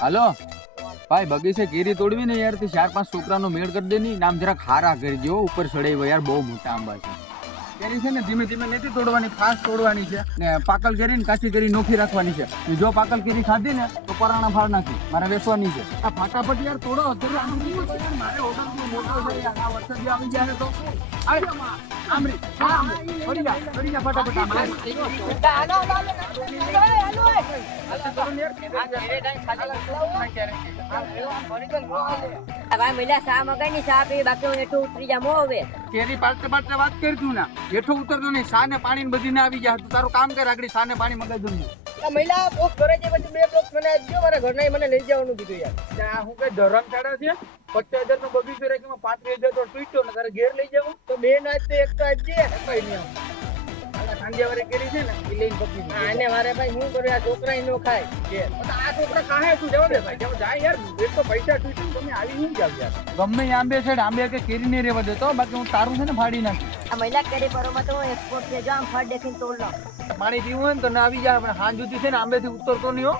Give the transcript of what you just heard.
હાલો ભાઈ બગીચે કેરી તોડવી ને યાર, 4-5 છોકરાનો મેળ કરી દે ની. નામ જરાક હારા કરી દો, ઉપર ચડાઈ યાર, બહુ મોટા આંબા છે. કેરી છે ને ધીમે ધીમે નથી તોડવાની, ફાસ્ટ તોડવાની છે ને. પાકલ કેરી ને કાચી કેરી નોખી રાખવાની છે. જો પાકલ કેરી ખાધી ને તો પરાણા ફાળ નાખી, મારે વેચવાની છે. આ ફટાફટ યાર તોડો. મારે ઓર્ડર મોટો છે યાર, આ વરસાદ આવી જાય તો આમરી પડી જા ફટાફટ. કેરી પાડતે પાડતે વાત કરતું ના, હેઠો ઉતરતો નહીં. સાને પાણી બધી ને આવી જાય. તું તારું કામ કર, આગળ સાને પાણી મગાઈ દઉં. મહિલા બોક્સ ભરાઈ જાય પછી 2 બોક્સ મને આપજો. મારા ઘરના મને લઈ જવાનું કીધું યાર. ત્યાં હું કઈ ધરમશાળા છે, 50,000 નો બગીચો રાખી, 35,000 તો તૂટ્યો ને તારે ઘેર લઈ જવું. તો 2 ના તો એક તો આપજે. કઈ નહીં સાંજેવારે કેરી છે ને એ લઈને પકડી. આને મારે ભાઈ શું કરું, આ છોકરા નો ખાય કે આ છોકરા કાહે તું જવા દે ભાઈ, જવા જાય યાર. એક તો પૈસા તૂટ્યું, તમે આવી નહીં જાવ યાર. ગમે એ આંબે છે, આંબે કે કેરી નહીં રહેવા દેતો, બાકી હું તારું છે ને ફાડી નાખી. આ મહિલા કેરી પરોમાં તો એક્સપોર્ટ છે, જો આમ ફળ દેખીને તોડ લો. પાણી પીવું હોય ને તો ના આવી જાય. સાંજ સુધી છે ને આંબે થી ઉતરતો નહીં હો.